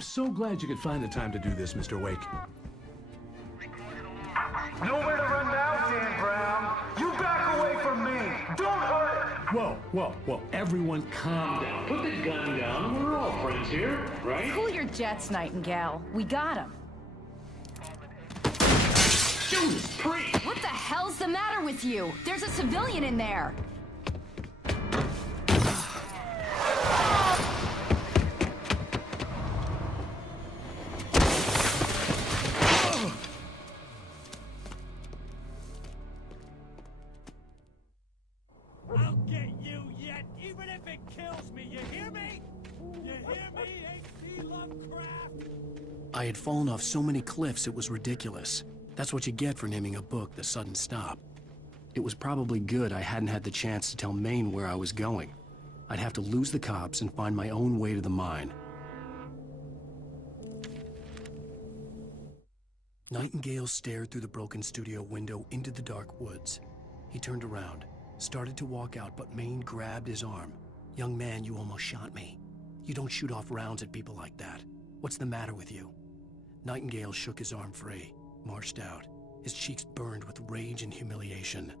I'm so glad you could find the time to do this, Mr. Wake. Nowhere to run now, Dan Brown. You back away from me. Don't hurt it. Whoa. Everyone calm down. Put the gun down. We're all friends here, right? Cool your jets, Nightingale. We got him. Judas Priest! What the hell's the matter with you? There's a civilian in there. I'll get you yet, even if it kills me. You hear me? You hear me, H.P. Lovecraft? I had fallen off so many cliffs it was ridiculous. That's what you get for naming a book The Sudden Stop. It was probably good I hadn't had the chance to tell Maine where I was going. I'd have to lose the cops and find my own way to the mine. Nightingale stared through the broken studio window into the dark woods. He turned around, started to walk out, but Maine grabbed his arm. "Young man, you almost shot me. You don't shoot off rounds at people like that. What's the matter with you?" Nightingale shook his arm free, marched out. His cheeks burned with rage and humiliation.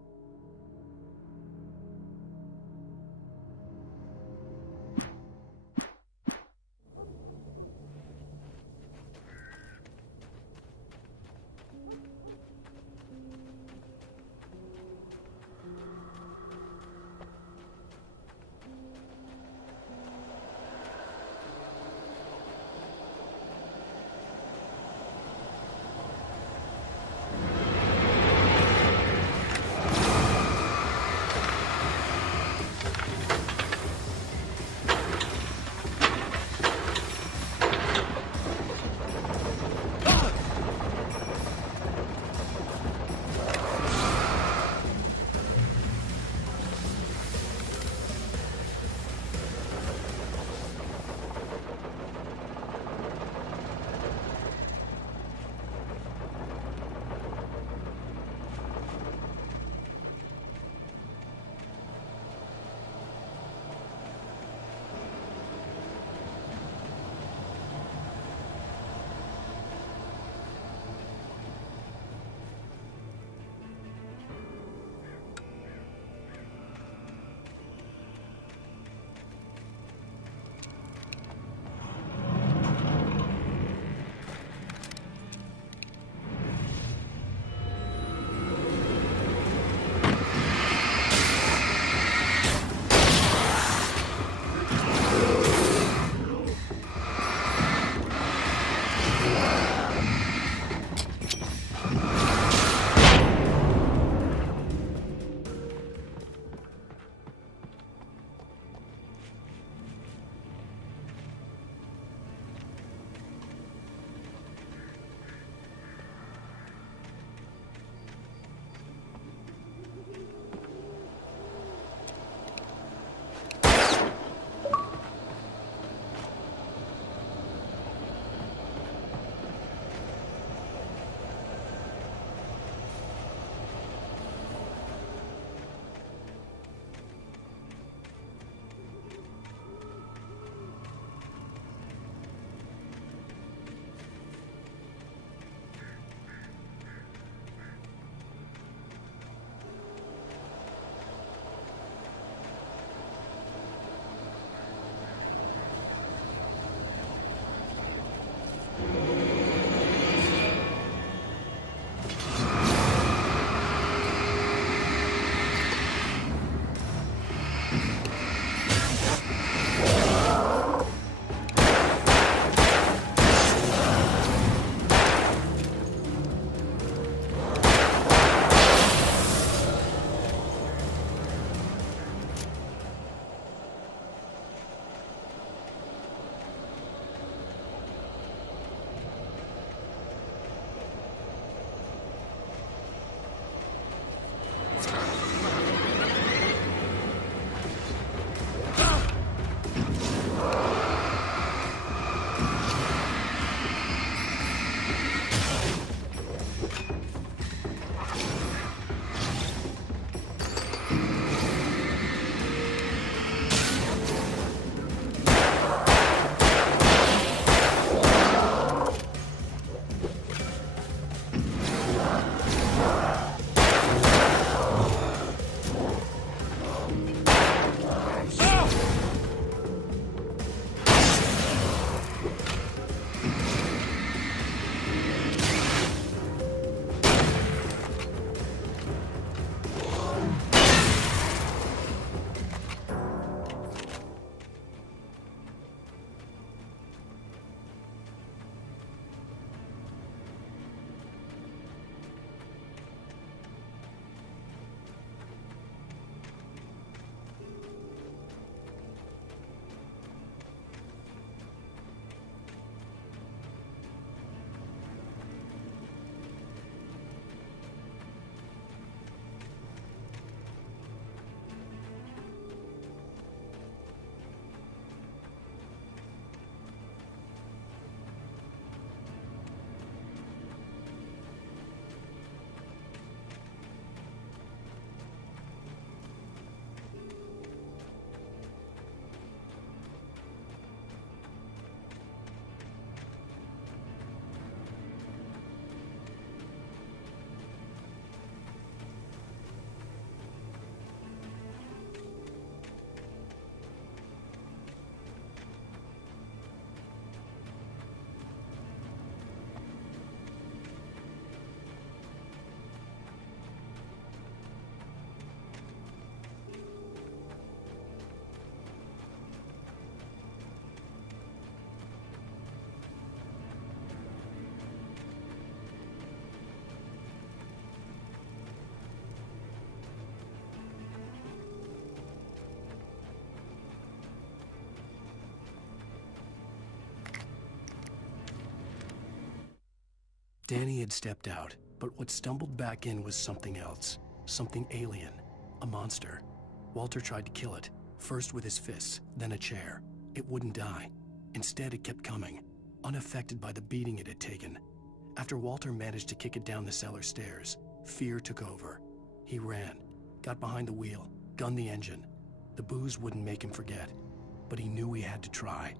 Danny had stepped out, but what stumbled back in was something else. Something alien. A monster. Walter tried to kill it, first with his fists, then a chair. It wouldn't die. Instead, it kept coming, unaffected by the beating it had taken. After Walter managed to kick it down the cellar stairs, fear took over. He ran, got behind the wheel, gunned the engine. The booze wouldn't make him forget, but he knew he had to try.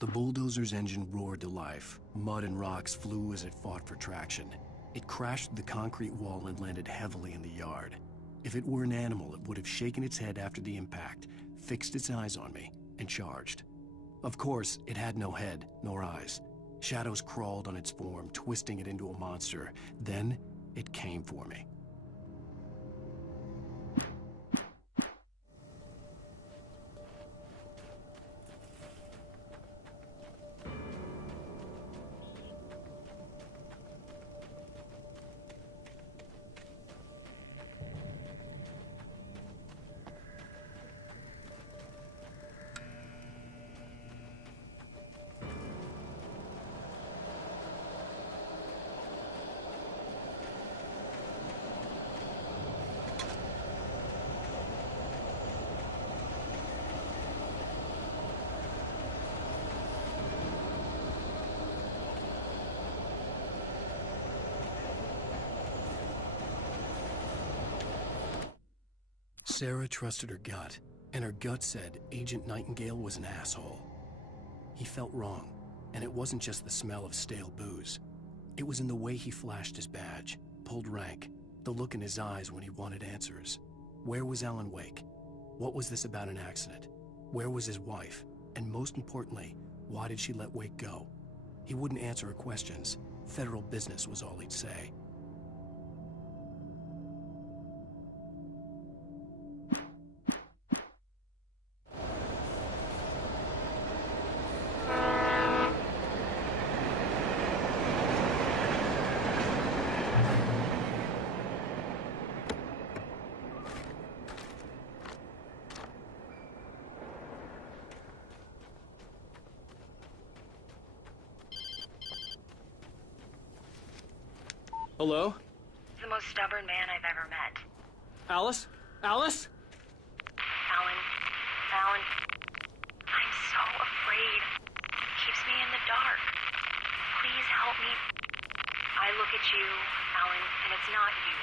The bulldozer's engine roared to life. Mud and rocks flew as it fought for traction. It crashed through the concrete wall and landed heavily in the yard. If it were an animal, it would have shaken its head after the impact, fixed its eyes on me, and charged. Of course, it had no head, nor eyes. Shadows crawled on its form, twisting it into a monster. Then, It came for me. Sarah trusted her gut, and her gut said Agent Nightingale was an asshole. He felt wrong, and it wasn't just the smell of stale booze. It was in the way he flashed his badge, pulled rank, the look in his eyes when he wanted answers. Where was Alan Wake? What was this about an accident? Where was his wife? And most importantly, why did she let Wake go? He wouldn't answer her questions. Federal business was all he'd say. Hello? The most stubborn man I've ever met. Alice? Alice? Alan. I'm so afraid. It keeps me in the dark. Please help me. I look at you, Alan, and it's not you.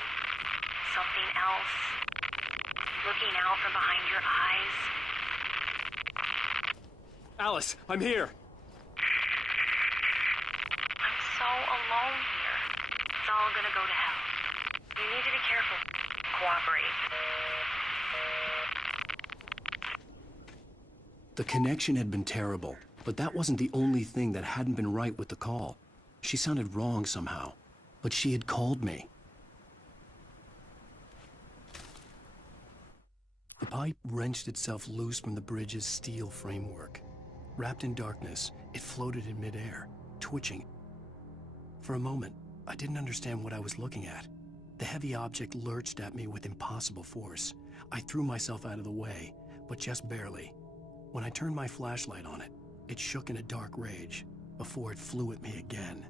Something else. Looking out from behind your eyes. Alice, I'm here. I'm so alone here. It's all gonna go to hell. You need to be careful. Cooperate. The connection had been terrible, but that wasn't the only thing that hadn't been right with the call. She sounded wrong somehow, but she had called me. The pipe wrenched itself loose from the bridge's steel framework. Wrapped in darkness, it floated in midair, twitching. For a moment, I didn't understand what I was looking at. The heavy object lurched at me with impossible force. I threw myself out of the way, but just barely. When I turned my flashlight on it, it shook in a dark rage before it flew at me again.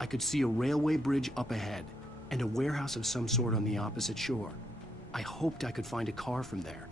I could see a railway bridge up ahead, and a warehouse of some sort on the opposite shore. I hoped I could find a car from there.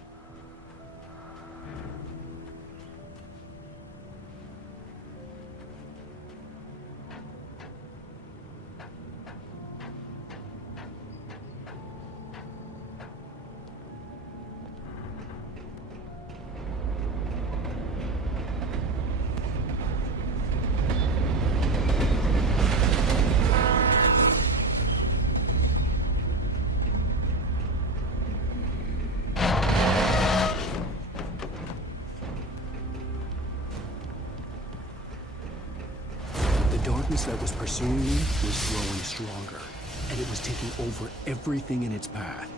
darkness that was pursuing me was growing stronger, and it was taking over everything in its path.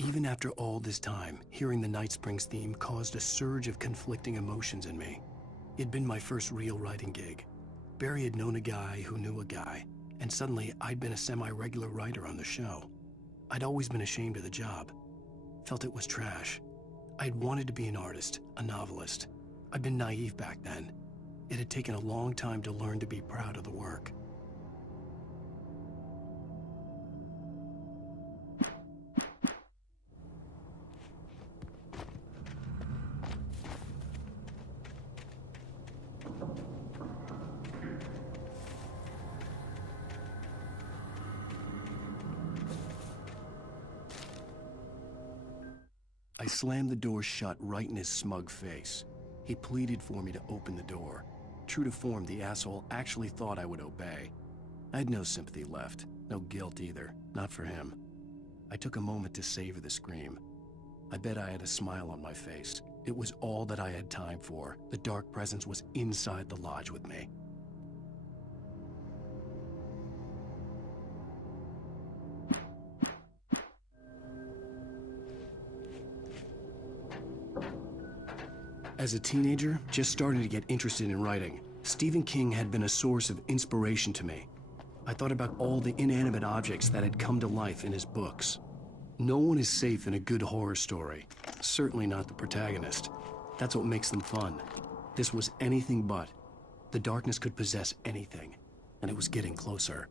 Even after all this time, hearing the Night Springs theme caused a surge of conflicting emotions in me. It'd been my first real writing gig. Barry had known a guy who knew a guy, and suddenly I'd been a semi-regular writer on the show. I'd always been ashamed of the job. Felt it was trash. I'd wanted to be an artist, a novelist. I'd been naive back then. It had taken a long time to learn to be proud of the work. I slammed the door shut right in his smug face. He pleaded for me to open the door. True to form, the asshole actually thought I would obey. I had no sympathy left, no guilt either, not for him. I took a moment to savor the scream. I bet I had a smile on my face. It was all that I had time for. The dark presence was inside the lodge with me. As a teenager, just starting to get interested in writing, Stephen King had been a source of inspiration to me. I thought about all the inanimate objects that had come to life in his books. No one is safe in a good horror story, certainly not the protagonist. That's what makes them fun. This was anything but. The darkness could possess anything, and it was getting closer.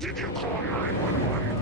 Did you call 911?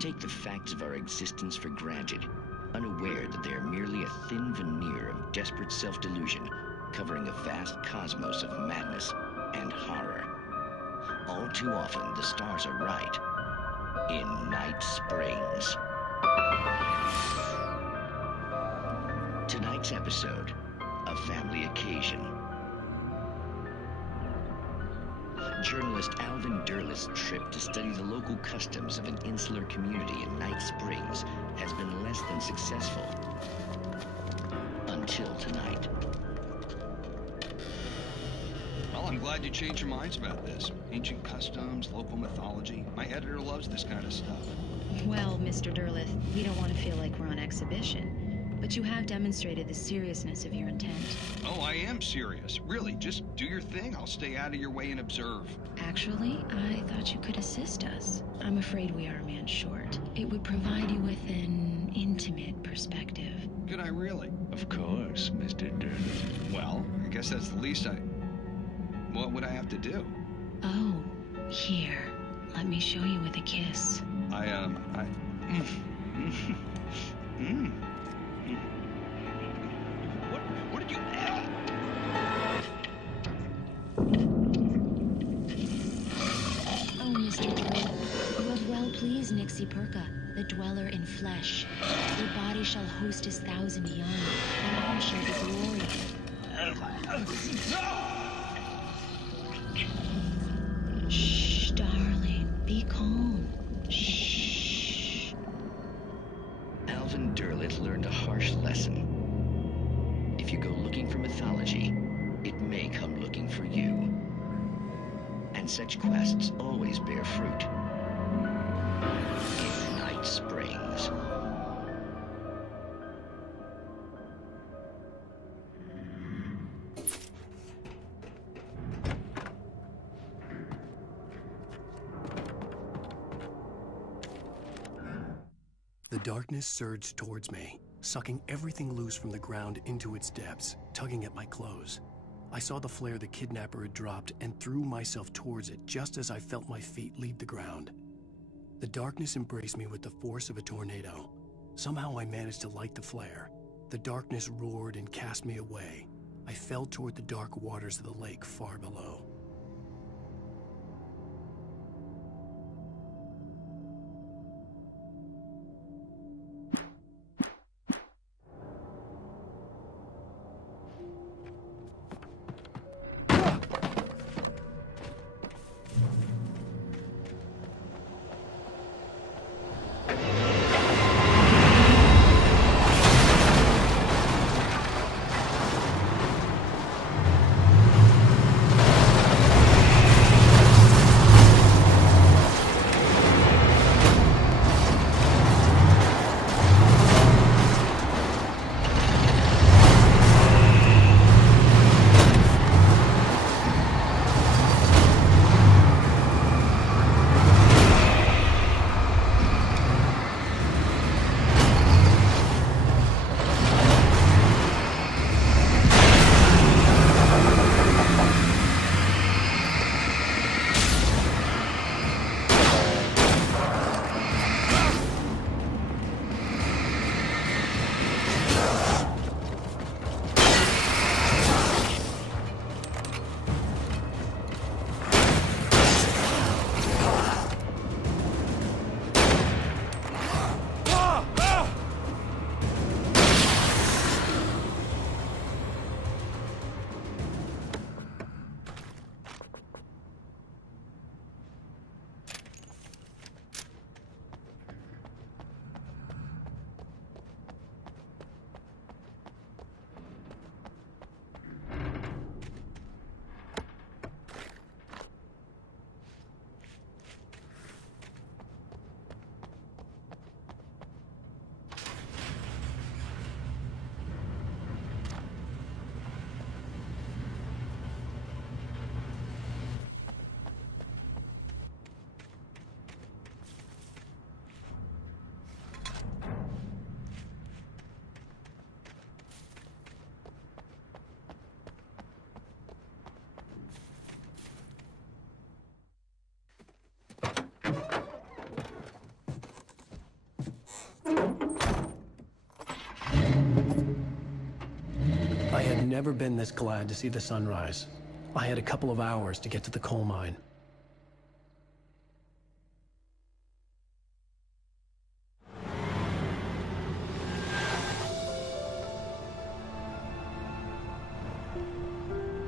take the facts of our existence for granted, unaware that they are merely a thin veneer of desperate self-delusion covering a vast cosmos of madness and horror. All too often, the stars are right. In Night Springs. Tonight's episode, A Family Occasion. Journalist Alvin Derleth's trip to study the local customs of an insular community in Night Springs has been less than successful. Until tonight. Well, I'm glad you changed your minds about this. Ancient customs, local mythology. My editor loves this kind of stuff. Well, Mr. Derleth, we don't want to feel like we're on exhibition. But you have demonstrated the seriousness of your intent. Oh, I am serious. Really, just do your thing. I'll stay out of your way and observe. Actually, I thought you could assist us. I'm afraid we are a man short. It would provide you with an intimate perspective. Could I really? Of course, Mr. Derleth. Well, I guess that's the least What would I have to do? Oh, here. Let me show you with a kiss. What did you... Oh, Mr. Drew, you have well pleased Nixie Perka, the dweller in flesh. Your body shall host his 1,000 young, and all shall be glory. Shh, darling, be calm. Shh. Alvin Derleth learned a harsh lesson. If you go looking for mythology, it may come looking for you. And such quests always bear fruit. In Night Springs. The darkness surged towards me, sucking everything loose from the ground into its depths, tugging at my clothes. I saw the flare the kidnapper had dropped and threw myself towards it just as I felt my feet leave the ground. The darkness embraced me with the force of a tornado. Somehow I managed to light the flare. The darkness roared and cast me away. I fell toward the dark waters of the lake far below. I've never been this glad to see the sunrise. I had a couple of hours to get to the coal mine.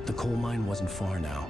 The coal mine wasn't far now.